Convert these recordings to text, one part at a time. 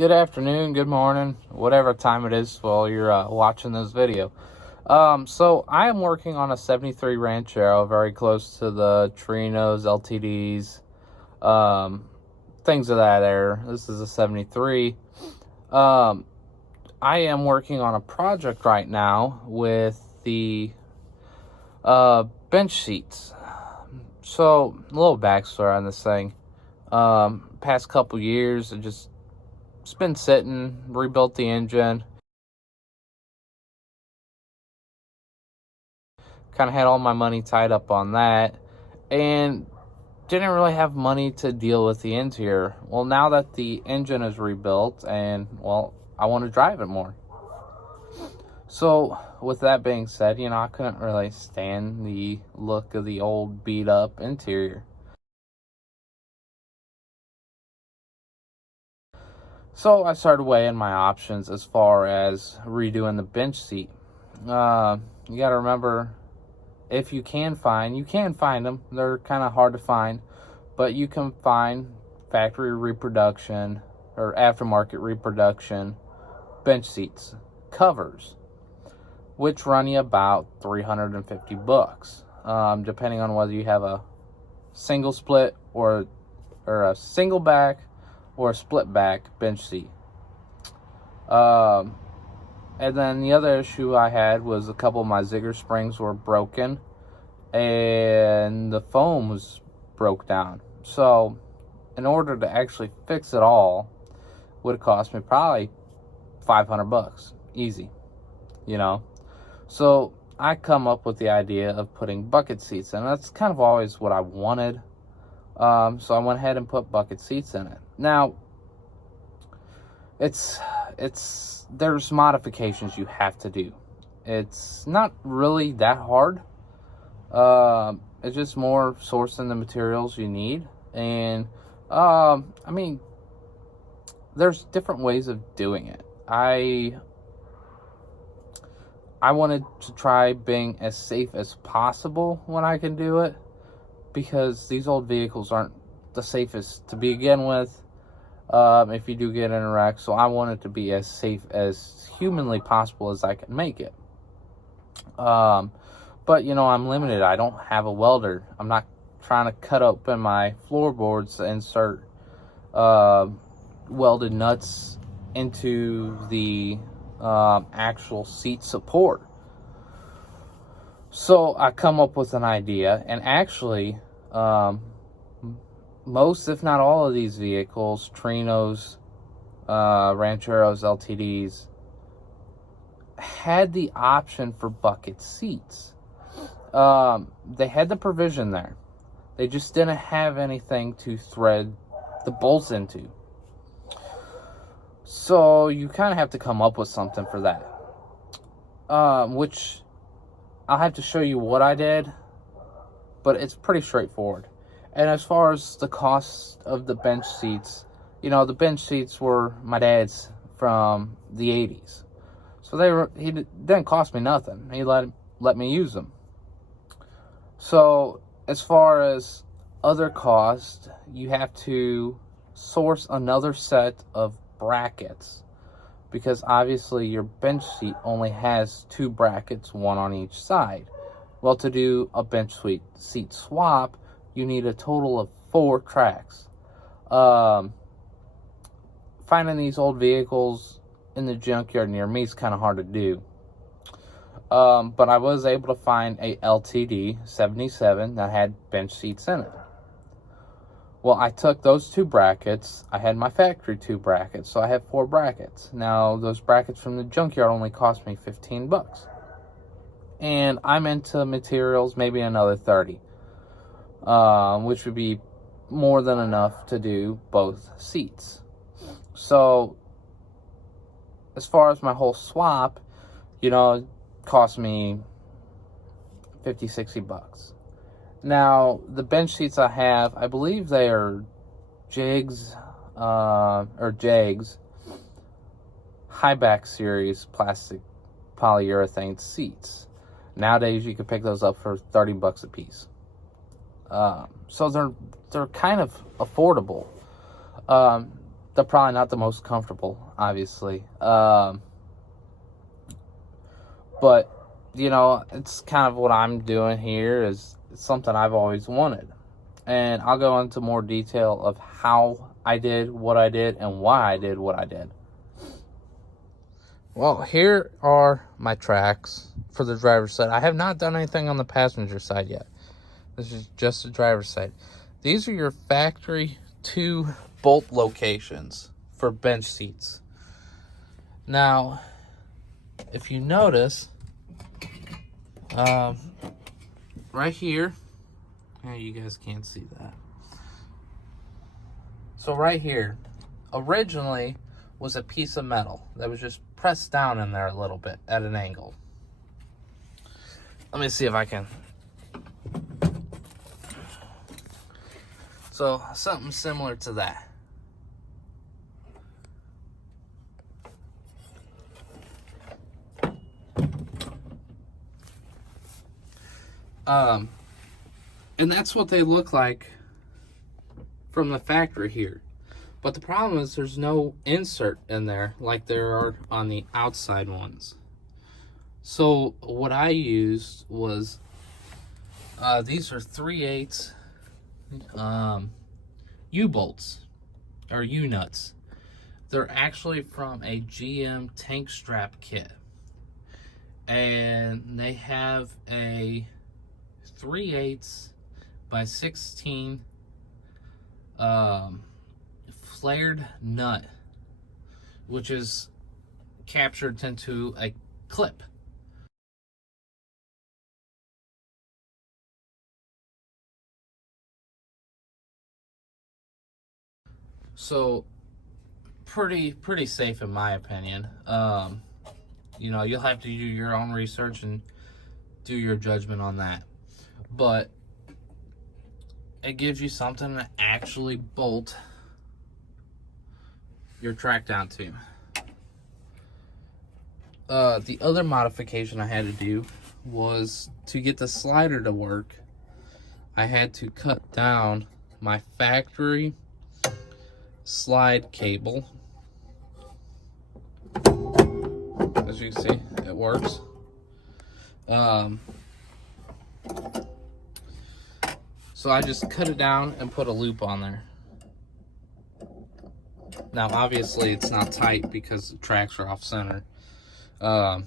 Good afternoon, good morning, whatever time it is while you're watching this video. So I am working on a 73 Ranchero, very close to the Torinos, LTDs, things of that era. This is a 73. I am working on a project right now with the bench seats. So, a little backstory on this thing. Past couple years, it's been sitting, rebuilt the engine. Kind of had all my money tied up on that. And didn't really have money to deal with the interior. Well, now that the engine is rebuilt and, well, I want to drive it more. So, with that being said, I couldn't really stand the look of the old beat up interior. So I started weighing my options as far as redoing the bench seat. You got to remember, if you can find them. They're kind of hard to find, but you can find factory reproduction or aftermarket reproduction bench seats, covers, which run you about $350, depending on whether you have a single split or a single back or a split back bench seat. And then the other issue I had was a couple of my Zigger springs were broken and the foam was broke down. So in order to actually fix it all would have cost me probably $500 easy, So I come up with the idea of putting bucket seats, and that's kind of always what I wanted. So I went ahead and put bucket seats in it. Now, there's modifications you have to do. It's not really that hard. It's just more sourcing the materials you need. And, there's different ways of doing it. I wanted to try being as safe as possible when I can do it, because these old vehicles aren't the safest to begin with, if you do get in a wreck. So I want it to be as safe as humanly possible as I can make it. But, I'm limited. I don't have a welder. I'm not trying to cut open my floorboards and start welded nuts into the actual seat support. So I come up with an idea, and actually, most, if not all of these vehicles, Torinos, Rancheros, LTDs, had the option for bucket seats. They had the provision there. They just didn't have anything to thread the bolts into. So you kind of have to come up with something for that. Which I'll have to show you what I did, but it's pretty straightforward. And as far as the cost of the bench seats, the bench seats were my dad's from the 80s. So he didn't cost me nothing. He let me use them. So as far as other costs, you have to source another set of brackets, because obviously your bench seat only has 2 brackets, one on each side. Well, to do a bench seat swap, you need a total of 4 tracks. Finding these old vehicles in the junkyard near me is kind of hard to do. But I was able to find a LTD 77 that had bench seats in it. Well, I took those 2 brackets. I had my factory 2 brackets, so I have 4 brackets. Now, those brackets from the junkyard only cost me $15. And I'm into materials, maybe another 30, which would be more than enough to do both seats. So, as far as my whole swap, it cost me $50-$60. Now, the bench seats I have, I believe they are Jags high back series plastic polyurethane seats. Nowadays, you can pick those up for $30 a piece. So they're kind of affordable. they're probably not the most comfortable, obviously. But, you know, it's kind of what I'm doing here is something I've always wanted. And I'll go into more detail of how I did what I did and why I did what I did. Well, here are my tracks for the driver's side. I have not done anything on the passenger side yet. This is just the driver's side. These are your factory 2 bolt locations for bench seats. Now, if you notice, right here, you guys can't see that. So right here, originally was a piece of metal that was just pressed down in there a little bit at an angle. Let me see if I can. So something similar to that. And that's what they look like from the factory here. But the problem is there's no insert in there like there are on the outside ones. So what I used was, these are 3/8 U-bolts, or U-nuts. They're actually from a GM tank strap kit. And they have a 3/8 by 16 flared nut, which is captured into a clip. So pretty safe in my opinion. You know, you'll have to do your own research and do your judgment on that. But it gives you something to actually bolt your track down to. The other modification I had to do was to get the slider to work. I had to cut down my factory slide cable. As you can see, it works. So I just cut it down and put a loop on there. Now, obviously, it's not tight because the tracks are off center. But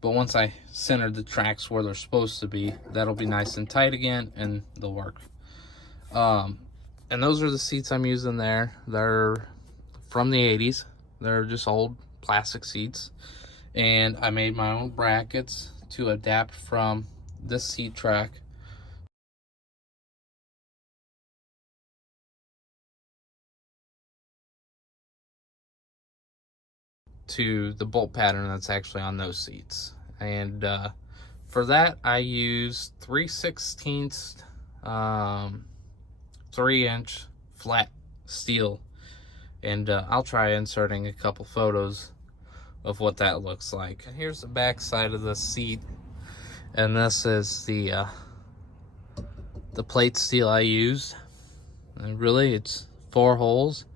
once I centered the tracks where they're supposed to be, that'll be nice and tight again, and they'll work. And those are the seats I'm using there. They're from the 80s. They're just old plastic seats. And I made my own brackets to adapt from this seat track to the bolt pattern that's actually on those seats. And for that I used 3/16 3-inch flat steel, and I'll try inserting a couple photos of what that looks like. And here's the back side of the seat, and this is the plate steel I used. And really, it's 4 holes.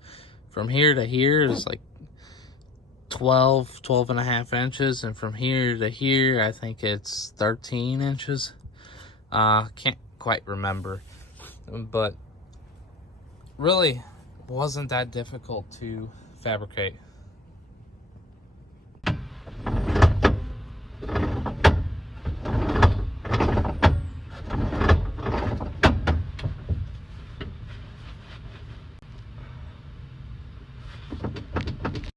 From here to here is like 12 and a half inches, and from here to here I think it's 13 inches. Can't quite remember, but really wasn't that difficult to fabricate.